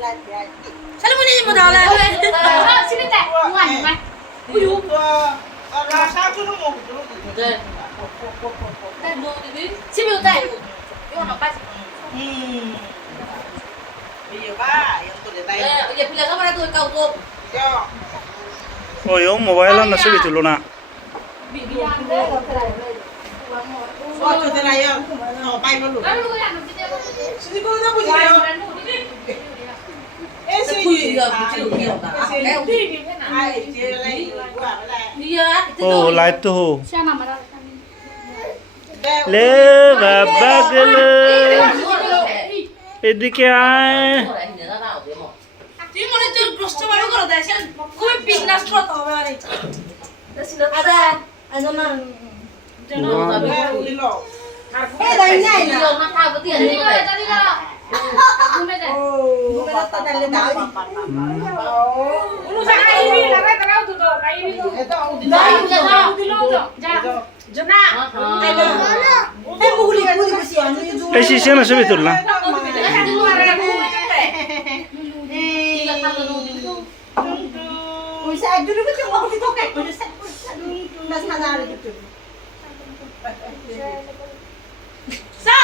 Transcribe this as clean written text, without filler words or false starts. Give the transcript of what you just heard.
Sao nó đi mà đào lại? Xin đi chạy, ngoài mày. Đây. Đây mua thì biết. Xin biểu tại. Nhưng mà nó bắt. Bây giờ ba, yang tu dia tay. Bây giờ pilih kamu itu kau tuh. Yo. Oh, yung mobile lang nasa bitulo na. Oh, tu dia lah yo. Oh, pai dulu. Lalu gue yang nanti dia. Sini kau dah punya yo. Eh, Cái sini. khui giờ cái chiều nhiều cả. Em Hai, dia lagi buat balik. đi á. Oh, light to ho. Siapa nama dia? Le baba gele. এদিকে আয় তুই মনে তোর প্রশ্ন বারো করে দেয় সে খুবই বিজনেস করতে হবে আরে আদা আজনা Ini loh. এই দাই নাই না না খাবো দিয়ে Jadi kalau jadi kalau aku meja. Oh, তো ডালে দাও Ulu sa kain ini lah, kain terau tu tu, kain ini tu. itu di Dah, dalam. dah, di luar tu. Dah. Jena. এই মুগুলি মুগুলি বসি আমি এই শিশে nasa bitulo na. Di luar aku. Bisa dulu betul mau kita kayak bisa mas hazar gitu. Sa